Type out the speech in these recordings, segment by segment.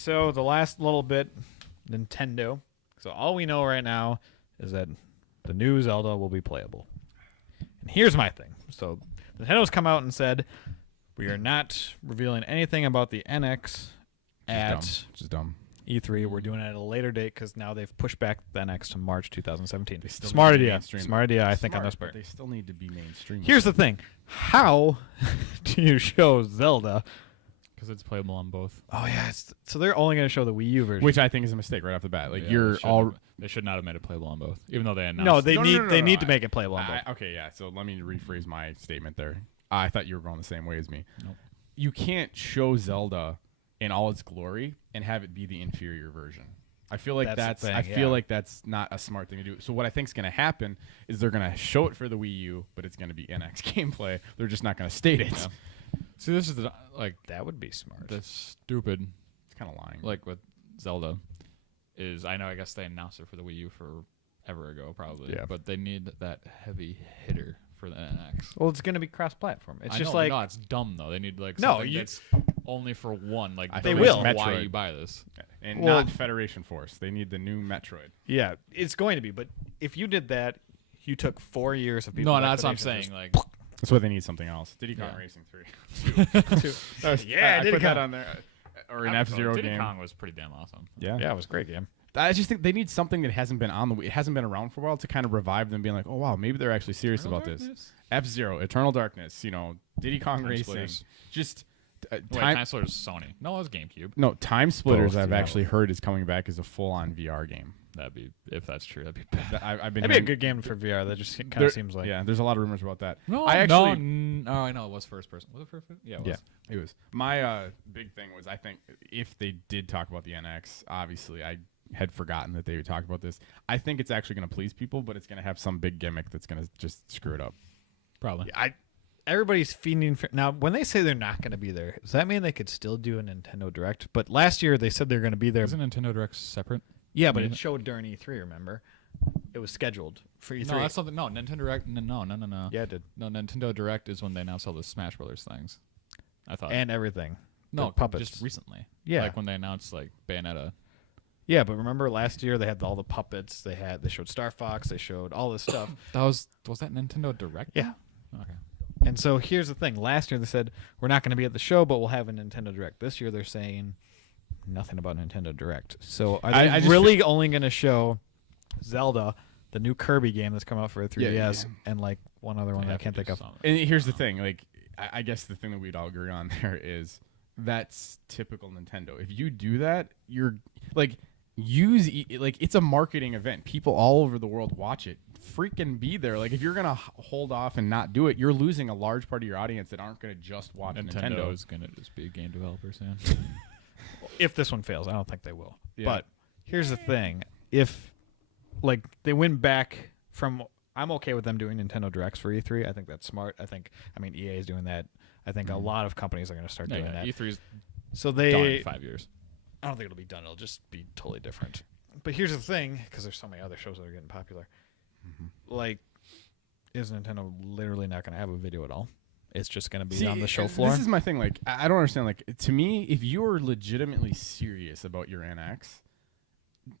So the last little bit, Nintendo. So all we know right now is that the new Zelda will be playable. And here's my thing. So Nintendo's come out and said we are not revealing anything about the NX at Which is dumb. E3. We're doing it at a later date because now they've pushed back the NX to March 2017. They still Smart need to be idea. mainstream. Smart idea, I think, on Smart, this but part. they still need to be mainstream. Here's the thing. How do you show Zelda? Because it's playable on both. Oh, yeah. So they're only going to show the Wii U version. Which I think is a mistake right off the bat. Like Yeah, they should not have made it playable on both, even though they announced. No, they No, need to make it playable on both. Okay, yeah. So let me rephrase my statement there. I thought you were going the same way as me. Nope. You can't show Zelda in all its glory and have it be the inferior version. I feel like That's the thing, I feel yeah. like that's not a smart thing to do. So what I think is going to happen is they're going to show it for the Wii U, but it's going to be NX gameplay. They're just not going to state it. Yeah. See, this is like That would be smart. that's stupid. It's kind of lying. Like with Zelda, is I guess they announced it for the Wii U forever ago, probably. Yeah. But they need that heavy hitter for the NX. Well, it's going to be cross-platform. It's I just know, like no, it's dumb though. They need like No, something you- that's only for one. Like I the think reason will. why Metroid. you buy this. and Well- not Federation Force. They need the new Metroid. yeah, it's going to be. But if you did that, you took 4 years of people. No, that's what I'm saying. Like, That's why they need something else. Diddy Kong Yeah. Racing 3. Yeah, I Diddy put that Kong. on there. Or an F-Zero Diddy game. Kong was pretty damn awesome. Yeah. Yeah, it was a great game. I just think they need something that hasn't been on the Wii. It hasn't been around for a while to kind of revive them, being like, oh wow, maybe they're actually serious about this. F-Zero, Eternal Darkness, Diddy Kong Time Racing, Splitters. just Wait, time. Time Splitters is Sony. No, it was GameCube. No, Time Splitters. Both, I've yeah. actually heard is coming back as a full-on VR game. That'd be, if that's true, that'd be bad. I've been That'd be a hearing- good game for VR. That just kind there- of seems like. yeah. There's a lot of rumors about that. No, I actually oh, I know it was first person. Was it first person? Yeah, it was. Yeah, it was. My big thing was I think if they did talk about the NX, obviously I had forgotten that they would talk about this. I think it's actually going to please people, but it's going to have some big gimmick that's going to just screw it up. Probably. Everybody's fiending for now. When they say they're not going to be there, does that mean they could still do a Nintendo Direct? But last year they said they're going to be there. Isn't Nintendo Direct separate? Yeah, but Yeah. it showed during E3. Remember, it was scheduled for E3. No, that's something. No, Nintendo Direct. No. Yeah, it did. No, Nintendo Direct is when they announced all the Smash Brothers things. I thought. And everything. no, the puppets. just recently. Yeah. Like when they announced like Bayonetta. Yeah, but remember last year they had all the puppets. They showed Star Fox. They showed all this stuff. That was that Nintendo Direct? Yeah. Okay. And so here's the thing. Last year they said we're not going to be at the show, but we'll have a Nintendo Direct. This year they're saying nothing about Nintendo Direct. So are they I just really only going to show Zelda, the new Kirby game that's come out for 3DS, yeah. and like one other one They that I have to can't do think of? something. And here's the thing, like I guess the thing that we'd all agree on there is that's typical Nintendo. If you do that, you're like it's a marketing event. People all over the world watch it. Freaking be there. Like if you're gonna hold off and not do it, you're losing a large part of your audience that aren't gonna just watch Nintendo Nintendo. is gonna just be a game developer soon. If this one fails, I don't think they will. Yeah. But here's the thing: if like they went back from, I'm okay with them doing Nintendo Directs for E3. I think that's smart. I mean, EA is doing that. I think a lot of companies are going to start doing that. E3's So done in they, 5 years. I don't think it'll be done. It'll just be totally different. But here's the thing, because there's so many other shows that are getting popular. Like, is Nintendo literally not going to have a video at all? It's just going to be on the show floor. This is my thing. Like I don't understand. Like to me, if you're legitimately serious about your NX,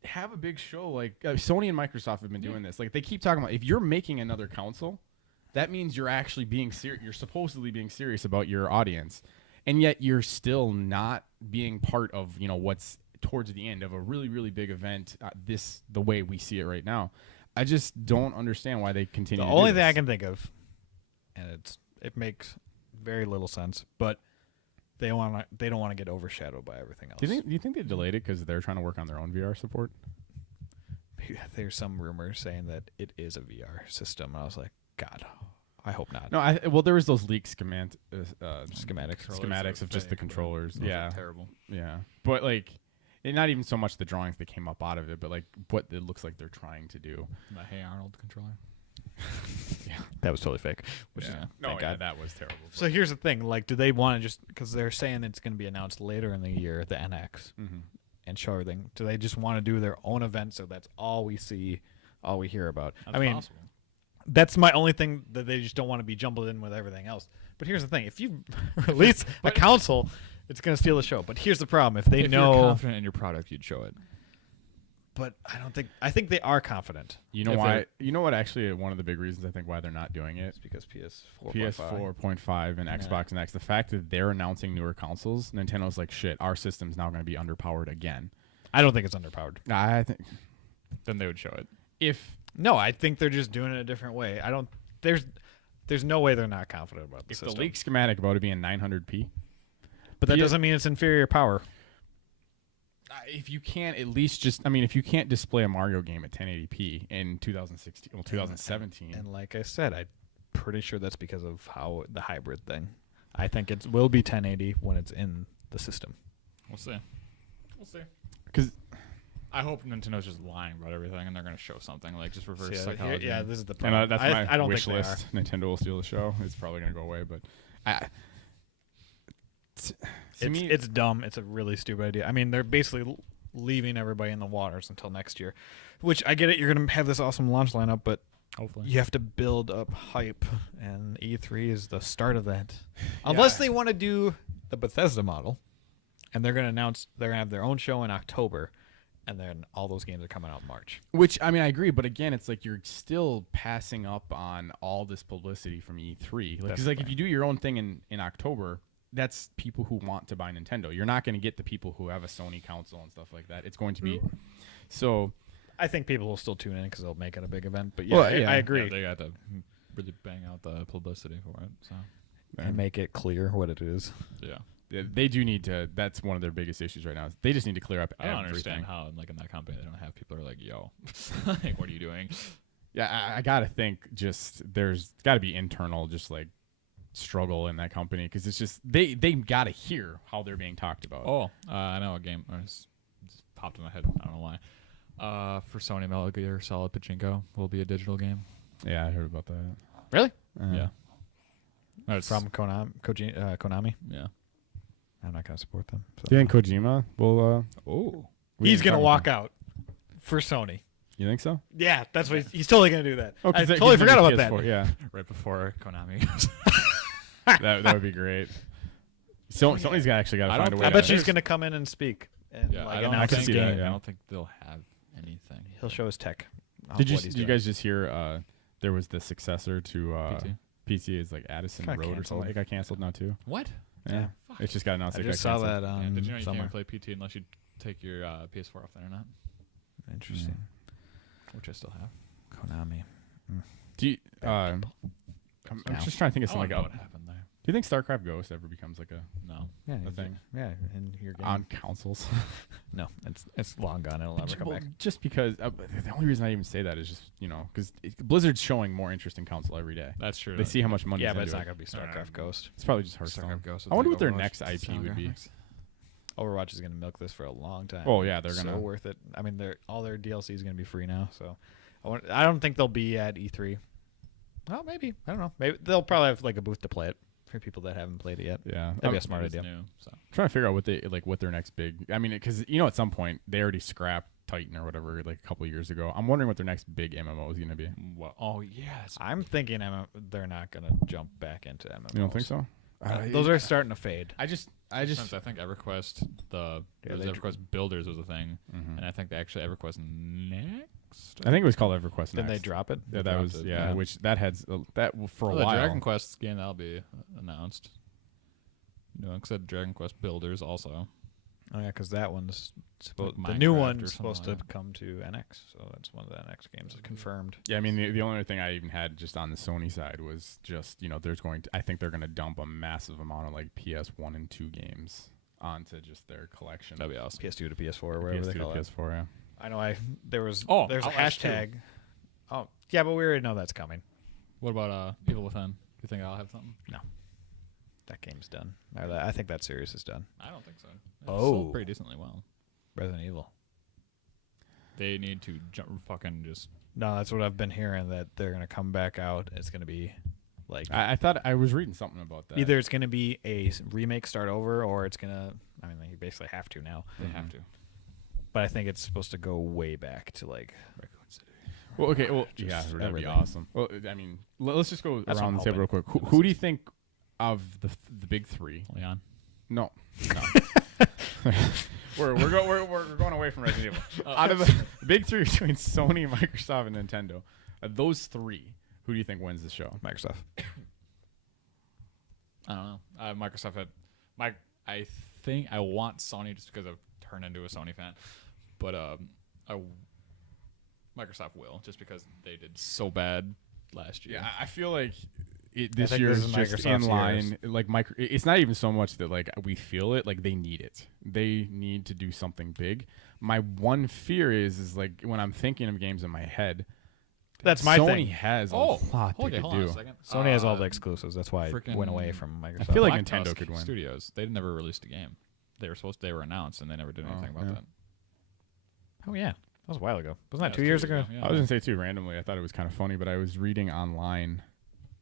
have a big show. Like Sony and Microsoft have been doing this. Like they keep talking about if you're making another console, that means you're actually being serious. You're supposedly being serious about your audience, and yet you're still not being part of what's towards the end of a really really big event. The way we see it right now, I just don't understand why they continue. The to do only thing this. I can think of, and it makes very little sense, but they don't want to get overshadowed by everything else. Do you think they delayed it because they're trying to work on their own VR support? There's some rumors saying that it is a VR system, and I was like, God, I hope not. No, well, there was those leaked Schematics. schematics of just the controllers. Those are Yeah, terrible. yeah. But like, not even so much the drawings that came up out of it, but like what it looks like they're trying to do. The Hey Arnold controller. That was totally fake. Yeah. No, Thank yeah, God. that was terrible. So here's the thing: like, do they want to just because they're saying it's going to be announced later in the year, the NX, and show everything? Do they just want to do their own event so that's all we see, all we hear about? That's I mean, possible. that's my only thing that they just don't want to be jumbled in with everything else. But here's the thing: if you release a console It's going to steal the show. But here's the problem: if they If know, you're confident in your product, you'd show it. but I think they are confident. You know If why? they're- You know what? Actually, one of the big reasons I think why they're not doing it. It's because PS4, PS4.5 and Xbox Next. The fact that they're announcing newer consoles, Nintendo's like, shit, our system's now going to be underpowered again. I don't think it's underpowered. I think Then they would show it. if No, I think they're just doing it a different way. I don't. There's no way they're not confident about the if system. the leak schematic about it being 900p, but that Yeah. doesn't mean it's inferior power. if you can't at least just, I mean, if you can't display a Mario game at 1080p in 2016, well, 2017, And like I said, I'm pretty sure that's because of how the hybrid thing. I think it will be 1080 when it's in the system. We'll see. We'll see. because I hope Nintendo's just lying about everything and they're going to show something like just reverse See, psychology. yeah, this is the and problem. that's I my don't wish think list. Nintendo will steal the show. It's probably going to go away, but It's dumb. It's a really stupid idea. I mean, they're basically leaving everybody in the waters until next year, which I get it. You're going to have this awesome launch lineup, but Hopefully. you have to build up hype, and E3 is the start of that. Unless they want to do the Bethesda model, and they're going to announce they're going to have their own show in October, and then all those games are coming out in March. Which, I mean, I agree, but again, it's like you're still passing up on all this publicity from E3. Because, That's like, if fine. you do your own thing in October, that's people who want to buy Nintendo. You're not going to get the people who have a Sony console and stuff like that. It's going to be so. I think people will still tune in because they'll make it a big event. But yeah, Well, yeah. I agree. Yeah, they got to really bang out the publicity for it. So And make it clear what it is. yeah, They do need to. That's one of their biggest issues right now. Is they just need to clear up I don't everything. understand how like in that company they don't have people who are like, yo, like, what are you doing? Yeah, I gotta think. Just there's got to be internal, just like struggle in that company because it's just they gotta hear how they're being talked about. Oh, I know a game. It's popped in my head. I don't know why. For Sony, Metal Gear Solid Pachinko will be a digital game. Yeah, I heard about that. Really? Yeah. No, it's From Konami? yeah. I'm not going to support them. So. Do you think Kojima will? Oh, He's going to walk out for Sony. You think so? Yeah, that's what he's totally going to do that. Oh, I 'cause that totally gives him forgot the about that. PS4, Yeah, right before Konami. that would be great. So Sony's actually got to I find a don't- way. I to- bet she's going to come in and speak and yeah, like, I don't announce think his see that, game. yeah. I don't think they'll have anything. He'll show his tech. Did you what he's did you doing. guys just hear? There was the successor to PT? PT is like Addison Kinda Road or canceled. something. It got canceled now too. What? Yeah, it just got announced. I it just got saw canceled. that Yeah, did you know you somewhere. can't play PT unless you take your PS4 off the internet, Interesting. which I still have. Konami. Do you, I'm just trying to think of I something don't like. know what happened there. Do you think StarCraft Ghost ever becomes like a No. Yeah, a thing Yeah, in your game. on consoles? No, it's long gone. It'll never come Well, back. just because the only reason I even say that is just because Blizzard's showing more interest in console every day. That's true. They see how much money. Yeah, but it's into not it. going to be StarCraft Ghost. It's probably just Hearthstone. StarCraft Ghost. I wonder what their next IP would be. Overwatch is going to milk this for a long time. Oh, yeah, they're so gonna- worth it. I mean, all their DLC is going to be free now. So I don't think they'll be at E3. Well, maybe I don't know. Maybe they'll probably have like a booth to play it for people that haven't played it yet. Yeah, That'd be a smart idea. New, so. trying to figure out what their next big. I mean, because at some point they already scrapped Titan or whatever like a couple of years ago. I'm wondering what their next big MMO is going to be. Well, oh yes. I'm thinking they're not going to jump back into MMOs. You don't think so? Those are starting to fade. I just. Since I think EverQuest, EverQuest Builders was a thing, and I think actually EverQuest Next. I think it was called EverQuest. Did they Next. drop it? Yeah, that was yeah. which that had that for a The while. Dragon Quest game that'll be announced. No, except Dragon Quest Builders also. Oh yeah, because that one's supposed. Like The new Minecraft or one's something supposed to like that. come to NX, so that's one of the NX games confirmed. Yeah, I mean the only other thing I even had just on the Sony side was just there's going to I think they're going to dump a massive amount of like PS1 and 2 games onto just their collection. That'd be awesome. PS2 to PS4 or whatever they PS2 call to it. PS4. Yeah. I know. There's a Outlast 2. hashtag. Oh yeah, but we already know that's coming. What about Evil Within? Do you think I'll have something? No, that game's done. I think that series is done. I don't think so. It Oh. sold pretty decently well. Resident Evil. They need to fucking just. No, that's what I've been hearing. That they're gonna come back out. It's gonna be like I thought I was reading something about that. either it's gonna be a remake, start over, or it's gonna. I mean, you basically have to now. They have to. But I think it's supposed to go way back to like Raccoon City. Well, okay. Well, Just yeah, that'd be everything. awesome. Well, I mean, let's just go That's what around I'm the table real quick. Who do you think of the big three? Leon. No. we're going away from Resident Evil. Out of the big three between Sony, Microsoft, and Nintendo, those three, who do you think wins the show? Microsoft. I don't know. Microsoft had I think I want Sony just because I've turned into a Sony fan, but Microsoft will just because they did so bad last year. Yeah, I feel like this think year this is is just Microsoft's in line. Like it's not even so much that like we feel it. Like they need it. They need to do something big. My one fear is like when I'm thinking of games in my head. That's my Sony thing. has a Oh, lot they okay, could hold on do. a second. Sony has all the exclusives. That's why it went away frickin- from I Microsoft. feel like Black Nintendo Tusk could win. Studios, they never released a game. They were announced and they never did anything about yeah. that. Oh yeah, that was a while ago. Wasn't that Yeah, 2 it was years 2 ago? Yeah. I was gonna say too randomly. I thought it was kind of funny, but I was reading online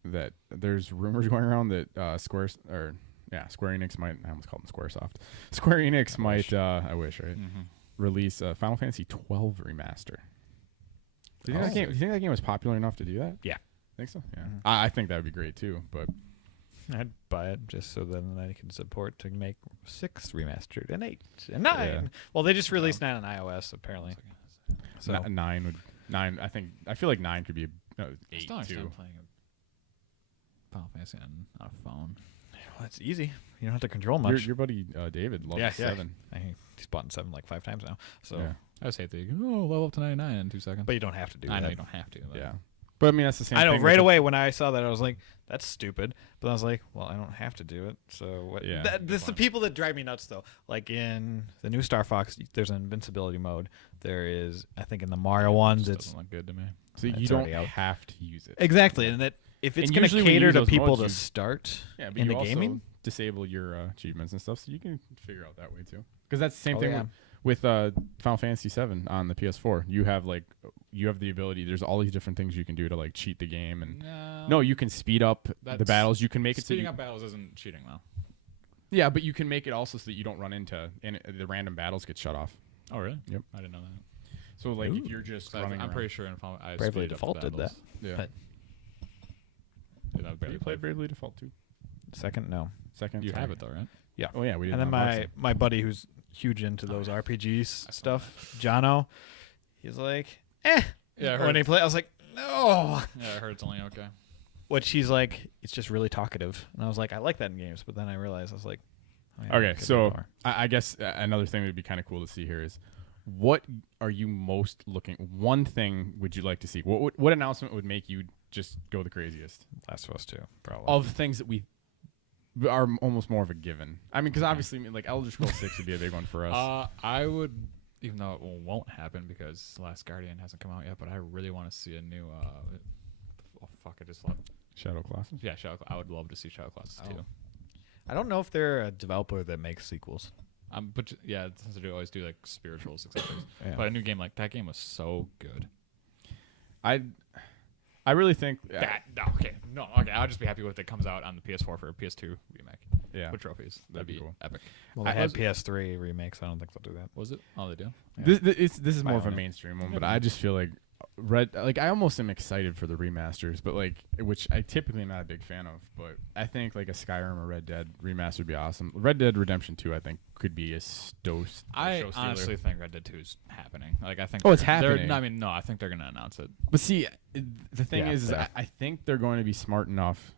that there's rumors going around that Square Enix might. I almost called them SquareSoft. Square Enix might. I wish, right? Mm-hmm. Release Final Fantasy 12 remaster. Do you think that game was popular enough to do that? Yeah. Think so? Yeah. Mhm. I think that would be great too. But I'd buy it just so then I can support to make 6 remastered and 8 and 9. Yeah. Well, they just released 9 on iOS apparently. So nine. I feel like 9 could be 8 Still too. playing Final Fantasy on a phone. well, it's easy. You don't have to control much. Your buddy David loves 7. He's bought in 7 like 5 times now. So, Yeah. I just hate that you go, level up to 99 in 2 seconds. but you don't have to do I that. know you don't have to. But Yeah. But I mean that's the same. I know. thing Right with away when I saw that, I was like, "That's stupid." But I was like, "Well, I don't have to do it." So what? Yeah. This the people that drive me nuts, though. Like in the new Star Fox, there's an invincibility mode. There is, I think, in the Mario ones, Just it's doesn't look good to me. So you It's don't already out. have to use it. exactly, and that if it's And going to usually when you cater use to those people modes, to you- start Yeah, but in you the also gaming, disable your achievements and stuff, so you can figure out that way too. Because that's the same Oh, thing yeah. with Final Fantasy VII on the PS4. You have the ability. There's all these different things you can do to like cheat the game, and no, you can speed up the That's- battles. You can make it so Speeding you, up battles isn't cheating though. yeah, but you can make it also so that you don't run into and the random battles get shut off. Oh really? Yep. I didn't know that. So like if Ooh. you're just So running, I'm around, pretty sure in Final I Bravely speeded up the Default did that. battles. yeah. but Did I Have barely you play played Bravely Default 2? second, no. Second, You sorry. have it though, right? Oh yeah, we did. And then unbox it. my buddy who's huge into those RPGs stuff, Jono, he's like, Yeah, I when heard. he play, I was like, no. Yeah, I heard it's only okay. Which he's like, it's just really talkative, and I was like, I like that in games, but then I realized I was like, oh, yeah, it Okay, could be so more. I guess another thing that would be kind of cool to see here is what are you most looking? One thing would you like to see? What announcement would make you just go the craziest Last of Us 2, probably. of things that we are almost more of a given? I mean, because obviously, like Elder Scrolls 6 would be a big one for us. I would, even though it won't happen because Last Guardian hasn't come out yet, but I really want to see a new. Oh fuck! I just love. Shadow Colossus. Yeah, I would love to see Shadow Colossus too. I don't know if they're a developer that makes sequels. But yeah, since they always do like spiritual successors, Yeah. but a new game like that game was so good. I really think Okay. I'll just be happy with it comes out on the PS4 for a PS2 remake yeah. with trophies. That'd be cool. epic. Well, I they had had- PS3 remakes. I don't think they'll do that. Was it? Oh, they do. This is I more of a own it. mainstream one, Yeah, but I just feel like I almost am excited for the remasters, but like which I typically am not a big fan of, but I think like a Skyrim or Red Dead remaster would be awesome. Red Dead Redemption 2 I think could be a show I stealer. honestly think Red Dead 2 is happening. Like I think. Oh, it's they're- happening. I mean, no, I think they're gonna announce it. But see, the thing Yeah, is they are. I think they're going to be smart enough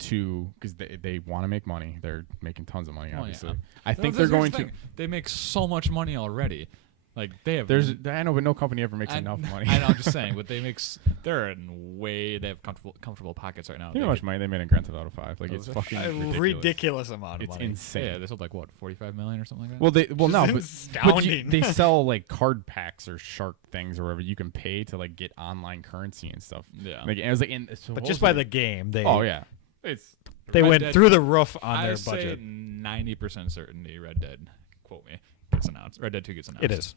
to because they want to make money. They're making tons of money, Well, obviously. yeah. I think Here's they're the going to. thing. They make so much money already. Like they have. I know, but no company ever makes enough money. I know. I'm just saying, but they make. They're in way. They have comfortable pockets right now. You know They how much could- money they made in Grand Theft Auto 5? Like Oh, it's is it? fucking A ridiculous. ridiculous amount of It's money. insane. Yeah, they sold like what 45 million or something like that. Well, no, It's but astounding. they sell like card packs or shark things or whatever you can pay to like get online currency and stuff. yeah. Like, and it was like, But just by the game, they yeah, it's they Red went Dead- through the roof on I their say budget. 90% certainty. Red Dead, quote me, gets announced. Red Dead 2 gets announced. It is.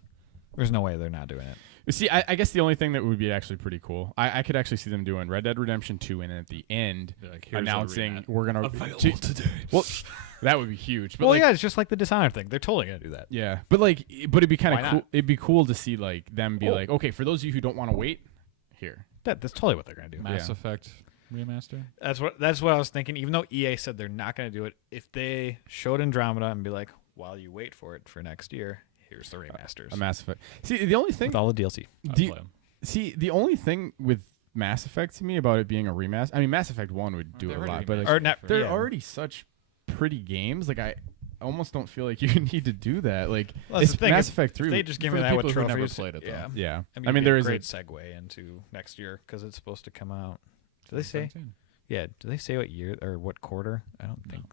There's no way they're not doing it. see. I guess the only thing that would be actually pretty cool, I could actually see them doing Red Dead Redemption 2 and at the end They're like, here's a announcing remat. we're gonna Available today. Well, that would be huge. But Well, like, yeah, it's just like the Dishonored thing. They're totally gonna do that. yeah, but it'd be kind Why of not? cool. It'd be cool to see like them be Oh. like, okay, for those of you who don't want to wait, here. That's totally what they're gonna do. Mass Yeah. Effect. remaster. That's what I was thinking. Even though EA said they're not going to do it, if they showed Andromeda and be like, while you wait for it for next year, here's the remasters A Mass Effect. See, the only thing. with all the DLC. I'd The- play 'em. See, the only thing with Mass Effect to me about it being a remaster. I mean, Mass Effect 1 would do They're it a already lot, but like, Or not- they're yeah. already such pretty games. Like I almost don't feel like you need to do that. Like Well, that's it's the thing, Mass if Effect 3. They just give for me the that with people who never trophies. played it, though. Yeah. yeah. I mean, I mean, there there is is a great segue into next year because it's supposed to come out. Do they say? 17. Yeah. Do they say what year or what quarter? I don't think.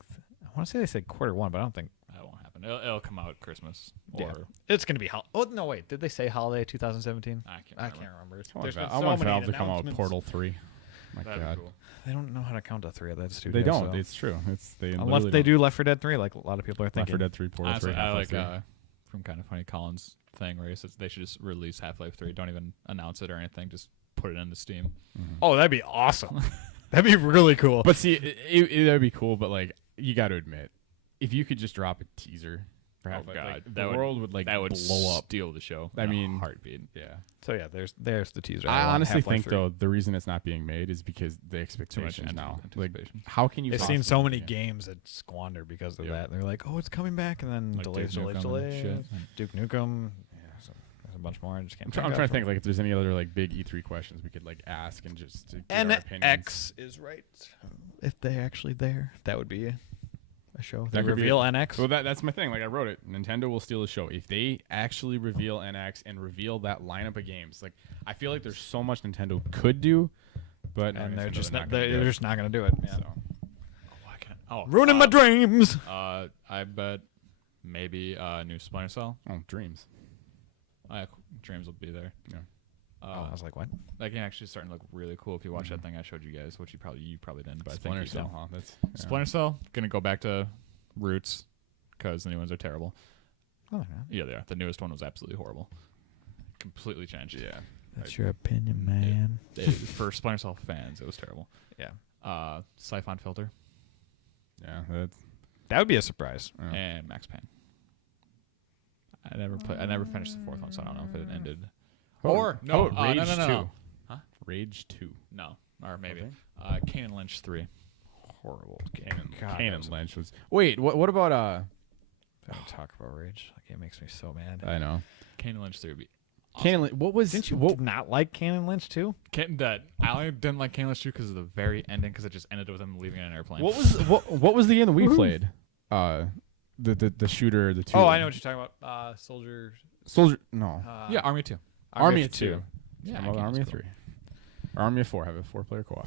I want to say they said quarter one, but I don't think That won't happen. It'll come out Christmas or Yeah. it's going to be. Oh no, wait. Did they say holiday 2017? I can't. I Remember. can't remember. I want There's been Val- I so want many Valve to come out with announcements. Portal 3. My That'd God. be cool. They don't know how to count to 3 at that studio. They don't. so- It's true. It's they Unless literally they don't. do Left 4 Dead 3, like a lot of people are Left thinking. 4 Dead 3, Portal Honestly, 3, I Half-Life like 3. from Kind of Funny Collins thing where he says they should just release Half-Life 3. Don't even announce it or anything. Just put it into Steam. Oh, that'd be awesome. That'd be really cool. But see, that'd be cool. But like, you got to admit, if you could just drop a teaser, for Oh, Half-Life, God. like, That the would- world would like That would blow up. steal the show. I in a mean, heartbeat. Yeah. So yeah, there's the teaser. I want honestly Half-Life think 3. though the reason it's not being made is because the Too much expectations now. Like, anticipation. how can you? I've seen so possibly- many games that squander because of Yeah. that. They're like, oh, it's coming back, and then Like delays, Duke Nukem and shit. Duke Nukem. Yeah, there's a bunch more. I just can't. I'm trying to think like if there's any other like big E3 questions we could like ask and just to get our opinions. NX is right. If they're actually there, that would be a show. They That could be reveal NX. So that's my thing. Like I wrote it. Nintendo will steal the show if they actually reveal NX and reveal that lineup of games. Like I feel like there's so much Nintendo could do, but and they're Nintendo, just they're not. gonna do They're it. just not going to do it. Yeah. So. Why can't? Oh, Ruining my dreams. I bet maybe new Splinter Cell. Oh, dreams. Dreams will be there. Yeah. Oh, I was like, what? That game actually is starting to look really cool. If you watch that thing I showed you guys, which you probably didn't, but Splinter I think you Cell, did. huh? That's yeah. Splinter Cell gonna go back to roots because the new ones are terrible. Oh, Yeah, they are. The newest one was absolutely horrible. Completely changed. Yeah. that's your opinion, man. For Splinter Cell fans, it was terrible. Yeah, Siphon Filter Yeah. That's. that would be a surprise. Yeah. and Max Payne. I never finished the fourth one, so I don't know if it ended. Or no, Rage no, no, no, 2. no. Huh? Rage 2. No, or maybe Okay. Kane and Lynch 3. Horrible game. Kane and Lynch was. Wait, what about Don't talk about Rage. That game makes me so mad. I know. Kane and Lynch 3 would be. Kane and Lynch. What was? Didn't you What, not like Canon Lynch too? That I only didn't like Kane and Lynch 2 because of the very ending, because it just ended with him leaving in an airplane. what was the game that we played? The shooter, the two. Oh, I know what you're talking about. Soldier. Soldier. No. Yeah, Army 2. Army of 2. Yeah, I'm Kane on was Army of cool. 3. Army of 4. Have a 4-player co-op.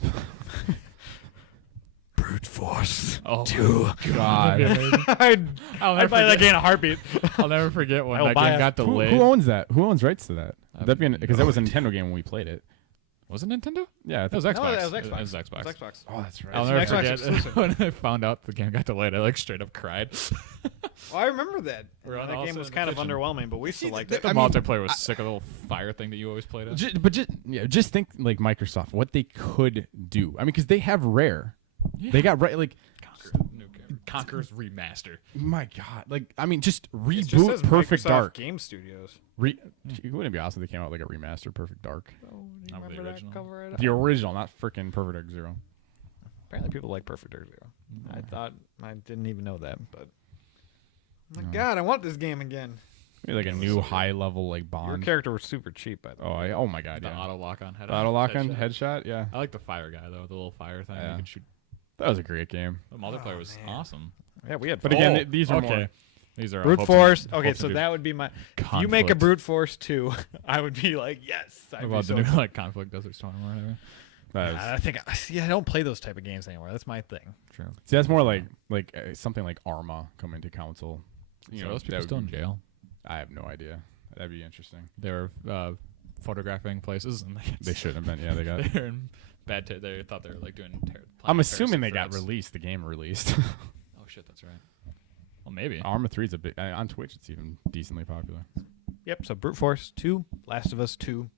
Brute Force. Oh, 2. God. I'd I'll buy that game in a heartbeat. I'll never forget when I'll that buy game it. got who, delayed. who owns that? Who owns rights to that? I That'd be have because no that was a idea. Nintendo game when we played it. Was it Nintendo? Yeah, I It was think- Xbox. No, that was It Xbox. was Xbox. It's Xbox. Oh, that's right. I'll It's never an Xbox forget exclusive. when I found out the game got delayed. I like straight up cried. Oh, I remember that. We're That also game was in the kind of kitchen. underwhelming, but we still See, liked the- it. The I mean, multiplayer was sick of the little fire thing that you always played at. But just think like Microsoft, what they could do. I mean, because they have Rare. They got like, Conqueror's remaster. my God, like I mean, just It just reboot says Perfect Microsoft Dark. Game Studios. It wouldn't it be awesome if they came out with like a remaster Perfect Dark. Oh, do Not the original. The original, not freaking Perfect Dark Zero. Apparently, people like Perfect Dark Zero. I thought I didn't even know that, but oh my No. God, I want this game again. Maybe like a new high level like Your Bond. character was super cheap, by the way. Oh my God, The yeah. auto lock on head. Auto lock on headshot, yeah. I like the fire guy though, the little fire thing. Yeah. You can shoot. That was a great game. The multiplayer Oh, was man. awesome. Yeah, we had. But again, oh, these are okay. more. These are brute hopes force. and- Okay, hopes so and that would be my. conflict. If you make a brute force 2, I would be like, yes. What I'd be about so the new like conflict Desert Storm or whatever? That is- I think. See, I don't play those type of games anymore. That's my thing. True. see, that's more like something like Arma coming to console. You know, those people that still in would- jail. I have no idea. That'd be interesting. They were photographing places and They should have been. Yeah, they got. they're in bad. They thought they were like doing. I'm assuming they terrorist got threats. released. The game released. Oh shit, that's right. Well, maybe. Arma 3's a big on Twitch. It's even decently popular. Yep. So brute force 2, Last of Us 2.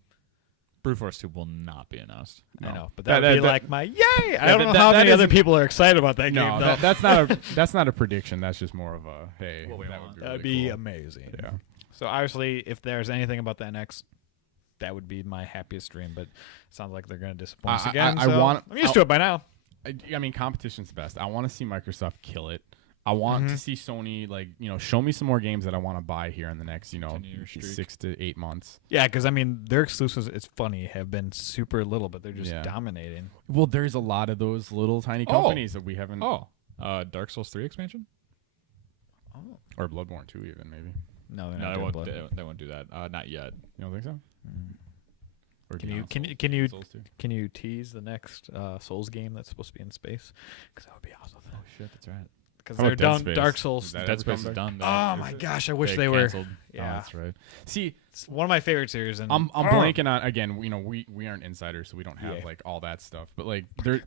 Brute Force 2 will not be announced. No. I know, but that would be like my yay. I Yeah, don't but know how that many other isn't- people are excited about that game. No, though. that's not a prediction. That's just more of a hey. What we that want. would be That'd really be cool. amazing. Yeah. So obviously, if there's anything about the NX, that would be my happiest dream. But it sounds like they're going to disappoint us I again. I so want- I'm used to it by now. I mean, competition's best. I want to see Microsoft kill it. I want to see Sony, like, show me some more games that I want to buy here in the next, Continue your streak. 6 to 8 months. Yeah, because I mean, their exclusives, it's funny, have been super little, but they're just Yeah. dominating. Well, there's a lot of those little tiny companies that we haven't. Oh, Dark Souls 3 expansion? Oh. Or Bloodborne 2 even, maybe. No, they're No, not they doing won't. Blood. They won't do that. Not yet. You don't think so? Or Can you Demon can Souls? you can you Souls 2? can you tease the next Souls game that's supposed to be in space? Because that would be awesome. Oh shit, that's right. Because How they're about Dead done. Space? Dark Souls. Is that Dead ever Space come is back? done. Oh my gosh, I wish they were. canceled. Yeah, that's right. See, it's one of my favorite series. And I'm blanking on again. We aren't insiders, so we don't have EA. like all that stuff. But like there,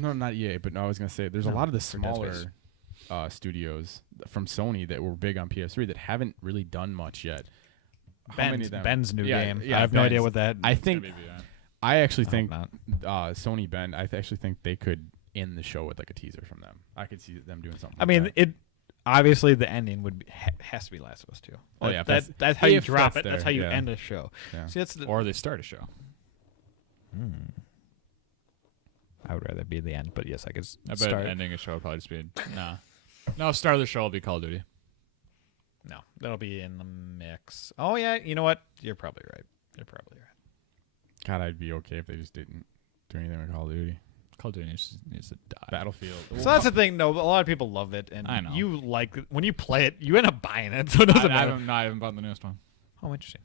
no, not EA. But no, I was gonna say there's a No, lot of the for Dead smaller Space. studios from Sony that were big on PS3 that haven't really done much yet. How many Ben's, of them? Ben's new Yeah, game. yeah, I have no idea Ben's. what that. I It's gonna think be VR. I actually I think hope not. Sony Ben. I actually think they could end the show with like a teaser from them. I could see them doing something. I like mean, that. it obviously the ending would be, has to be Last of Us 2. Oh, yeah, that's how you if drop that's it. That's there, how you yeah. end a show. Yeah. See, that's the. Or they start a show. I would rather be the end, but yes, I could I bet start. ending a show would probably just be no. Start of the show will be Call of Duty. No, that'll be in the mix. Oh yeah, you know what? You're probably right. You're probably right. God, I'd be okay if they just didn't do anything with Call of Duty. Call of Duty needs to die. Battlefield. So that's the thing. No, a lot of people love it, and I know. you like when you play it, you end up buying it. So it doesn't matter. I haven't bought the newest one, Oh, interesting.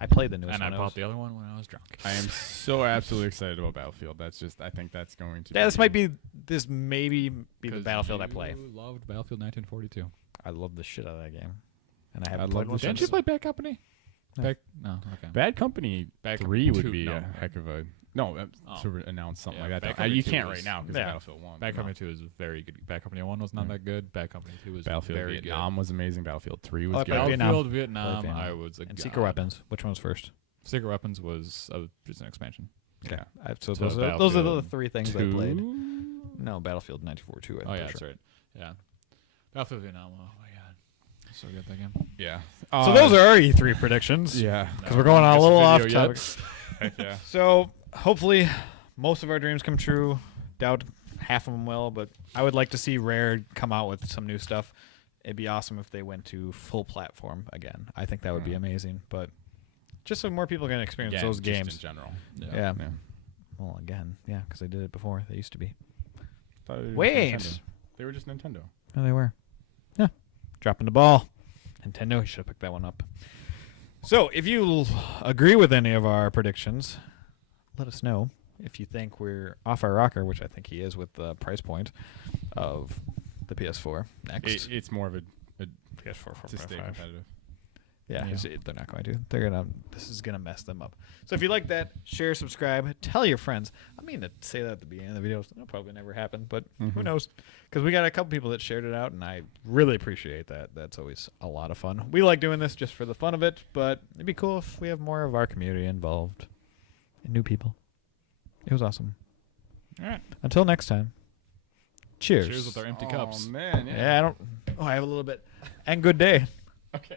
I played the newest and one. I It bought was- the other one when I was drunk. I am so absolutely excited about Battlefield. That's just, I think that's going to. Yeah, this might be. This maybe be the 'Cause Battlefield I play. You loved Battlefield 1942. I love the shit out of that game, and I I haven't love played one the Didn't since. you play Bad Company? No. No. Okay. Bad Company Bad 3 Company would 2, be no. a heck of a. No, Oh. to announce something Yeah, like Bad that. Company You 2 can't was- right now because yeah. Battlefield 1. Bad No. Company 2 is very good. Bad Company 1 was not that good. Bad Company 2 was Battlefield very Vietnam was amazing. Battlefield 3 was I good. played good. Vietnam. Battlefield Vietnam, Vietnam. I was a And god. Secret Weapons. Which one was first? Secret Weapons was just an expansion. Yeah. So So those are the Battlefield three things I 2? played. No, Battlefield 1942. Oh yeah, that's right. Yeah. Battlefield Vietnam. Oh my god, so good that game. Yeah. So those are our E3 predictions. Yeah. Because we're going on a Guess little video off yet? topic. Heck yeah. So hopefully, most of our dreams come true. Doubt half of them will, but I would like to see Rare come out with some new stuff. It'd be awesome if they went to full platform again. I think that would be amazing. But just so more people can experience Yeah, those just games. in general. Yeah. Yeah. Well, again, yeah, because they did it before. They used to be. Thought they were just Wait. Nintendo. They were just Nintendo. Oh, they were. Yeah. Dropping the ball. Nintendo, you should have picked that one up. So, if you agree with any of our predictions, let us know. If you think we're off our rocker, which I think he is with the price point of the PS4 next. It's more of a PS4 to stay 4.5. competitive. Yeah, Yeah. they're not going to. They're gonna. This is gonna mess them up. So if you like that, share, subscribe, tell your friends. I mean to say that at the beginning of the video. That'll probably never happen, but who knows? Because we got a couple people that shared it out, and I really appreciate that. That's always a lot of fun. We like doing this just for the fun of it, but it'd be cool if we have more of our community involved and new people. It was awesome. All right. Until next time. Cheers. Cheers with our empty cups. Oh man. Yeah, I don't. Oh, I have a little bit. And good day. Okay.